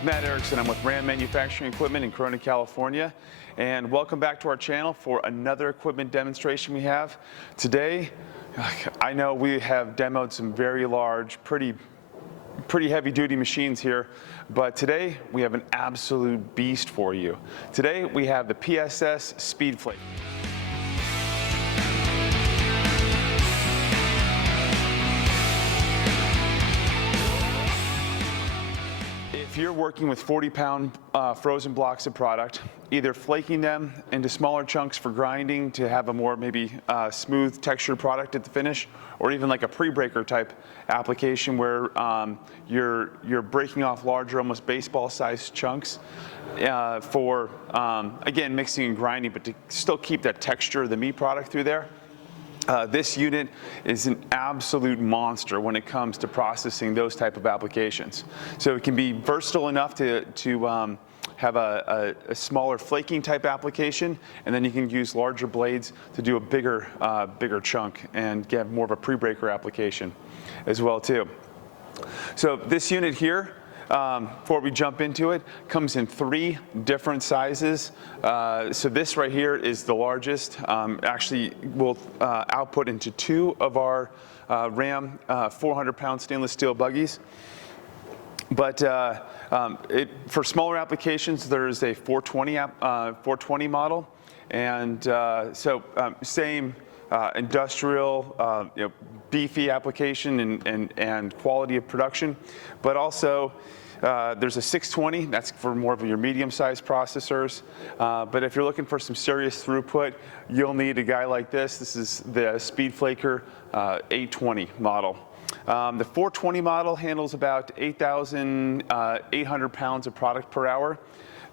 is Matt Erickson. I'm with Ram Manufacturing Equipment in Corona, California. And welcome back to our channel for another equipment demonstration we have. Today, I know we have demoed some very large, pretty heavy duty machines here, but today we have an absolute beast for you. Today we have the PSS Speed Flaker. If you're working with 40-pound frozen blocks of product, either flaking them into smaller chunks for grinding to have a more maybe smooth textured product at the finish, or even like a pre-breaker type application where you're breaking off larger, almost baseball-sized chunks for, again, mixing and grinding, but to still keep that texture of the meat product through there. This unit is an absolute monster when it comes to processing those type of applications. So it can be versatile enough to have a smaller flaking type application, and then you can use larger blades to do a bigger chunk and get more of a pre-breaker application as well too. So this unit here, before we jump into it, comes in 3 different sizes. So this right here is the largest. Actually, will output into 2 of our Ram 400-pound stainless steel buggies. But for smaller applications, there's a 420 model, and same industrial, beefy application and quality of production, but also there's a 620, that's for more of your medium-sized processors. But if you're looking for some serious throughput, you'll need a guy like this. This is the Speed Flaker 820 model. The 420 model handles about 8,800 pounds of product per hour.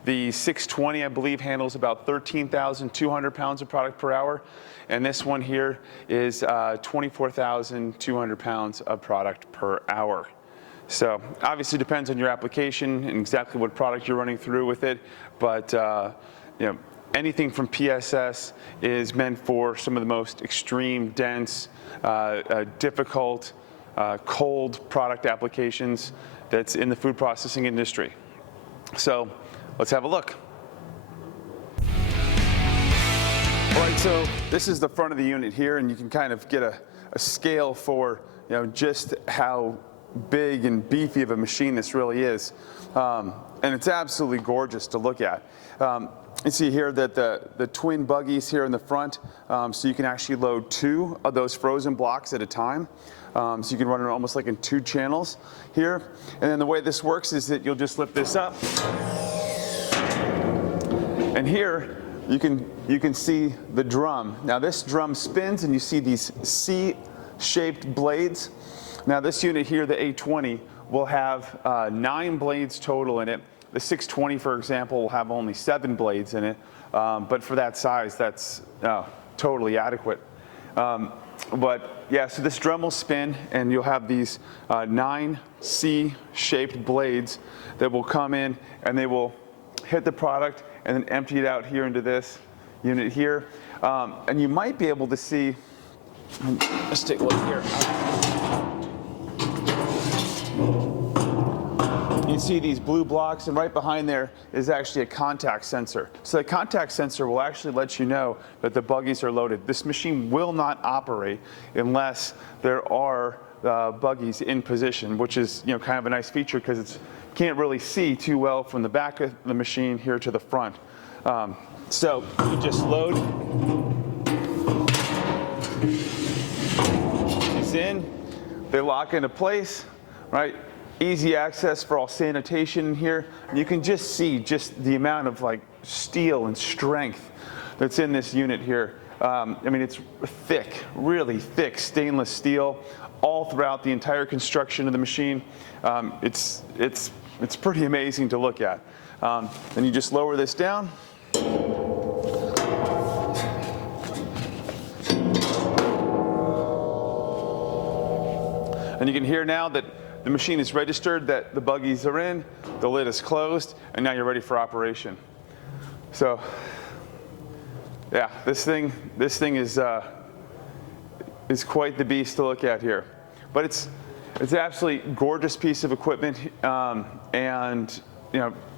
The 620, I believe, handles about 13,200 pounds of product per hour. And this one here is 24,200 pounds of product per hour. So obviously depends on your application and exactly what product you're running through with it. But anything from PSS is meant for some of the most extreme, dense, difficult, cold product applications that's in the food processing industry. So let's have a look. All right, so this is the front of the unit here, and you can kind of get a scale for just how big and beefy of a machine this really is. And it's absolutely gorgeous to look at. You see here that the twin buggies here in the front, so you can actually load 2 of those frozen blocks at a time. So you can run it almost like in 2 channels here. And then the way this works is that you'll just lift this up. And here you can see the drum. Now this drum spins and you see these C-shaped blades. Now this unit here, the 820, will have 9 blades total in it. The 620, for example, will have only 7 blades in it, but for that size, that's totally adequate. But yeah, so this drum will spin, and you'll have these 9 C-shaped blades that will come in, and they will hit the product and then empty it out here into this unit here. And you might be able to see, let's take a look here. You see these blue blocks, and right behind there is actually a contact sensor. So the contact sensor will actually let you know that the buggies are loaded. This machine will not operate unless there are buggies in position, which is kind of a nice feature because you can't really see too well from the back of the machine here to the front. So you just load these in, they lock into place, right? Easy access for all sanitation here. And you can just see the amount of steel and strength that's in this unit here. I mean, it's thick, really thick stainless steel all throughout the entire construction of the machine. It's pretty amazing to look at. Then you just lower this down. And you can hear now that the machine is registered that the buggies are in, the lid is closed, and now you're ready for operation. So, yeah, this thing is quite the beast to look at here. But it's an absolutely gorgeous piece of equipment, and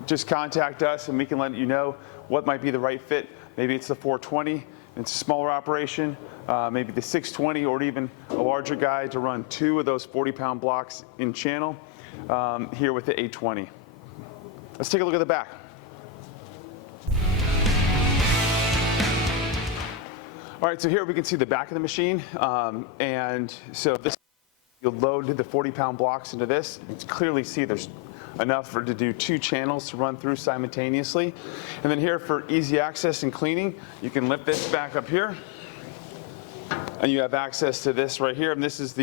just contact us and we can let you know what might be the right fit. Maybe it's the 420, it's a smaller operation, maybe the 620, or even a larger guy to run 2 of those 40-pound blocks in channel here with the 820. Let's take a look at the back. All right, so here we can see the back of the machine, and so this, you'll load the 40-pound blocks into this. You can clearly see there's enough to do 2 channels to run through simultaneously. And then here for easy access and cleaning, you can lift this back up here, and you have access to this right here. And this is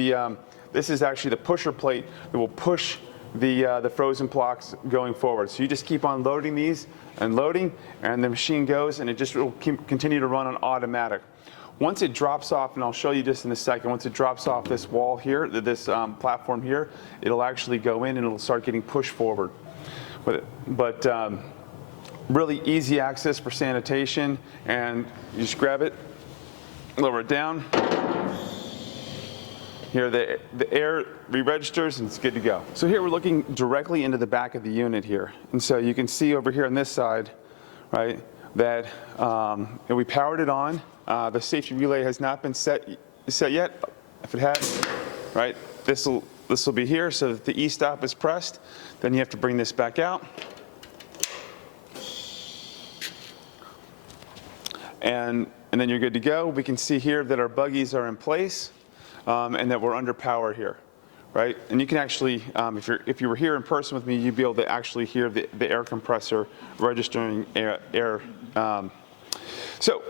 actually the pusher plate that will push the frozen blocks going forward. So you just keep on loading these and loading, and the machine goes, and it just will continue to run on automatic. Once it drops off, and I'll show you just in a second, once it drops off this wall here, this platform here, it'll actually go in and it'll start getting pushed forward. But really easy access for sanitation, and you just grab it, lower it down. Here the air re-registers and it's good to go. So here we're looking directly into the back of the unit here. And so you can see over here on this side, right, that we powered it on. The safety relay has not been set yet. If it has, right, this will be here so that the E-stop is pressed. Then you have to bring this back out. And then you're good to go. We can see here that our buggies are in place and that we're under power here, right? And you can actually, if you were here in person with me, you'd be able to actually hear the air compressor registering air. So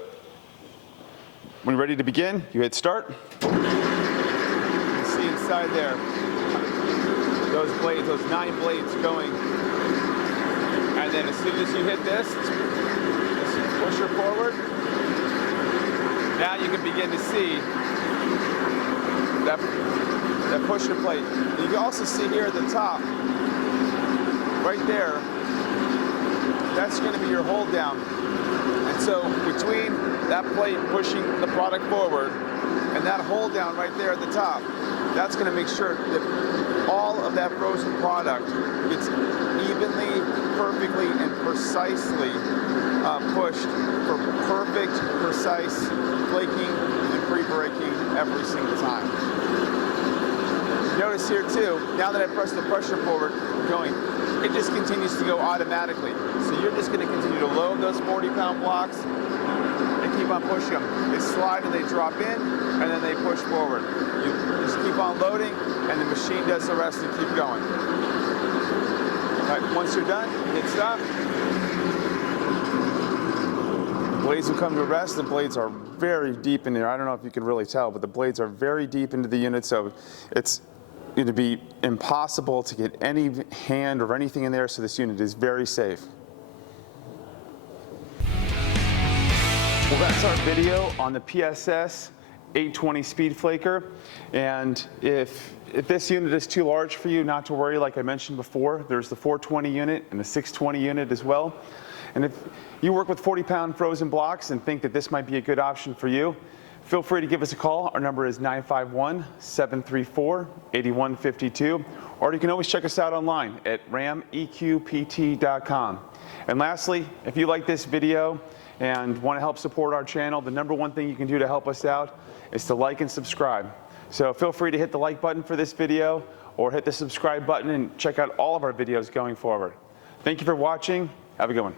when you're ready to begin, you hit start. You can see inside there those blades, those 9 blades going. And then as soon as you hit this pusher forward, now you can begin to see that pusher plate. You can also see here at the top, right there, that's going to be your hold down. And so between that plate pushing the product forward and that hold down right there at the top, that's going to make sure that all of that frozen product gets evenly, perfectly, and precisely pushed for perfect, precise flaking and pre-breaking every single time. Notice here too, now that I press the pressure forward, going, it just continues to go automatically. So you're just going to continue to load those 40-pound blocks and keep on pushing them. They slide and they drop in, and then they push forward. You just keep on loading, and the machine does the rest and keep going. All right, once you're done, you hit stop. Blades will come to rest. The blades are very deep in there. I don't know if you can really tell, but the blades are very deep into the unit, so it's going to be impossible to get any hand or anything in there, so this unit is very safe. Well, that's our video on the PSS 820 Speed Flaker. And if this unit is too large for you, not to worry, like I mentioned before, there's the 420 unit and the 620 unit as well. And if you work with 40-pound frozen blocks and think that this might be a good option for you, feel free to give us a call. Our number is 951-734-8152. Or you can always check us out online at rameqpt.com. And lastly, if you like this video and want to help support our channel, the #1 thing you can do to help us out is to like and subscribe. So feel free to hit the like button for this video or hit the subscribe button and check out all of our videos going forward. Thank you for watching. Have a good one.